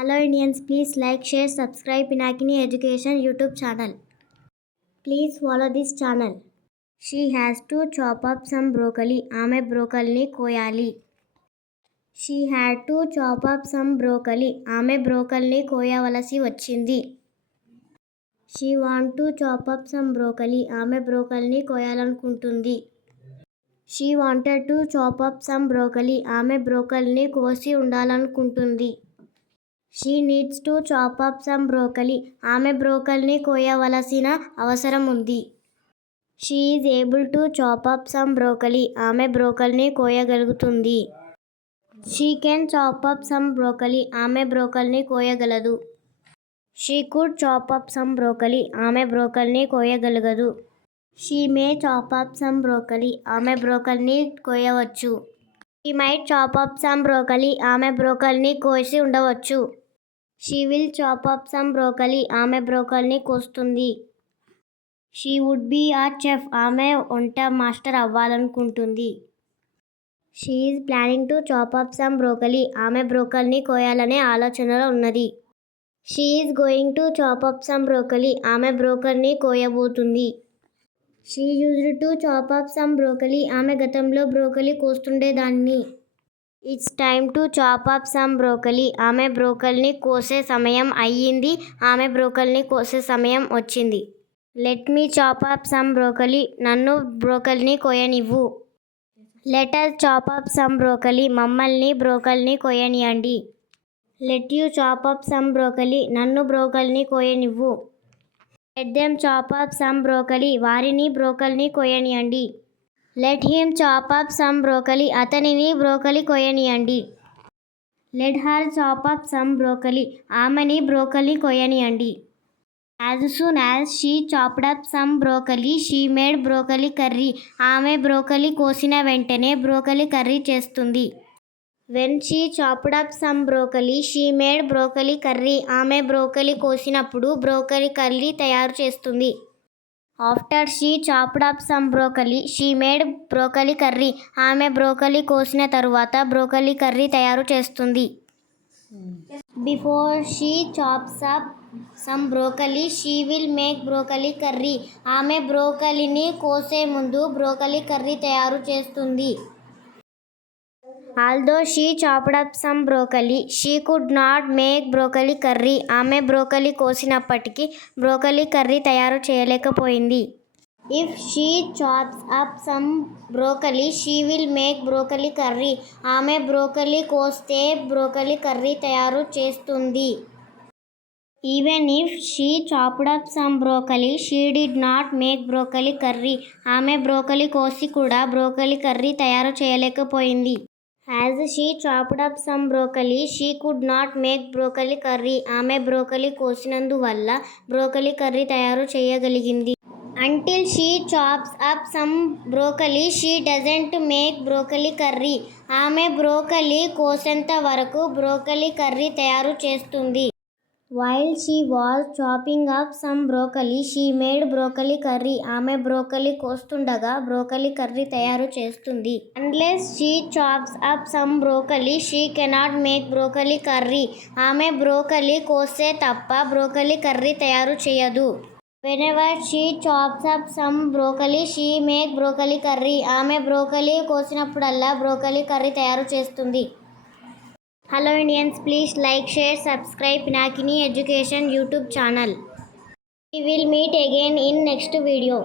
Hello Indians, please like, share, subscribe Pinakini Education YouTube channel. Please follow this channel. She has to chop up some broccoli. ఆమె బ్రోకల్ని కోయాలి. She had to chop up some broccoli. ఆమె బ్రోకల్ని కోయవలసి వచ్చింది. She want to chop up some broccoli. ఆమె బ్రోకల్ని కోయాలనుకుంటుంది. She wanted to chop up some broccoli. ఆమె బ్రోకల్ని కోసి ఉండాలనుకుంటుంది. She needs to chop up some broccoli. ఆమె బ్రోకల్ని కోయవలసిన అవసరం ఉంది. She is able to chop up some broccoli. ఆమె బ్రోకల్ని కోయగలుగుతుంది. She can chop up some broccoli. ఆమె బ్రోకల్ని కోయగలదు. She could chop up some broccoli. ఆమె బ్రోకల్ని కోయగలగదు. She may chop up some broccoli. ఆమె బ్రోకల్ని కోయవచ్చు. She might chop up some broccoli. ఆమె బ్రోకల్ని కోసి ఉండవచ్చు. She will chop up some broccoli. ఆమె బ్రోకల్ని కోస్తుంది. She would be a chef. ఆమె వంట master అవ్వాలనుకుంటుంది. She is planning to chop up some broccoli. ఆమె బ్రోకల్ని కోయాలనే ఆలోచనలో ఉన్నది. She is going to chop up some broccoli. ఆమె బ్రోకల్ని కోయబోతుంది. She used to chop up some broccoli. ఆమె గతంలో broccoli కోస్తుండేదాన్ని. It's time to chop up some broccoli. ఆమె బ్రోకల్ని కోసే సమయం అయ్యింది. ఆమె బ్రోకల్ని కోసే సమయం వచ్చింది. Let me chop up some broccoli. నన్ను బ్రోకల్ని కోయనివ్వు. Let us chop up some broccoli. మమ్మల్ని బ్రోకల్ని కోయనియండి. Let you chop up some broccoli. నన్ను బ్రోకల్ని కోయనివ్వు. Let them chop up some broccoli. వారిని బ్రోకల్ని కోయనియండి. Let him chop up some broccoli. అతనిని బ్రోకలీ కోయనియండి. Let her chop up some broccoli. ఆమెని broccoli కోయనియండి. As soon as she chopped up some broccoli, she made broccoli curry. ఆమె broccoli కోసిన వెంటనే బ్రోకలీ కర్రీ చేస్తుంది. When she chopped up some broccoli, she made broccoli curry. ఆమె broccoli కోసినప్పుడు broccoli curry తయారు చేస్తుంది. After she chopped up some broccoli, she made broccoli curry. ఆమె broccoli కోసిన తరువాత బ్రోకలీ కర్రీ తయారు చేస్తుంది. Before she chops up some broccoli, she will make broccoli curry. ఆమె బ్రోకలీని కోసే ముందు బ్రోకలీ కర్రీ తయారు చేస్తుంది. Although she chopped up some broccoli, she could not make broccoli curry. ఆమె బ్రోకలీ కోసినప్పటికీ బ్రోకలీ కర్రీ తయారు చేయలేకపోయింది. If she chops up some broccoli, she will make broccoli curry. ఆమె broccoli కోస్తే బ్రోకలీ కర్రీ తయారు చేస్తుంది. Even if she chopped up some broccoli, she did not make broccoli curry. ఆమె broccoli కోసి కూడా broccoli curry తయారు చేయలేకపోయింది. As she chopped up some broccoli, she could not make broccoli curry. ఆమె broccoli కోసినందువల్ల broccoli curry తయారు చేయగలిగింది. Until she chops up some broccoli, she doesn't make broccoli curry. ఆమె broccoli కోసేంత వరకు బ్రోకలీ కర్రీ తయారు చేస్తుంది. While she was chopping up some broccoli, she made broccoli curry. ఆమె broccoli కోస్తుండగా broccoli curry తయారు చేస్తుంది. Unless she chops up some broccoli, she cannot make broccoli curry. ఆమె broccoli కోస్తే తప్ప బ్రోకలీ కర్రీ తయారు చేయదు. Whenever she chops up some broccoli, she make broccoli curry. ఆమె broccoli కోసినప్పుడల్లా broccoli curry తయారు చేస్తుంది. Hello Indians, please like, share, subscribe Pinakini Education YouTube channel. We will meet again in next video.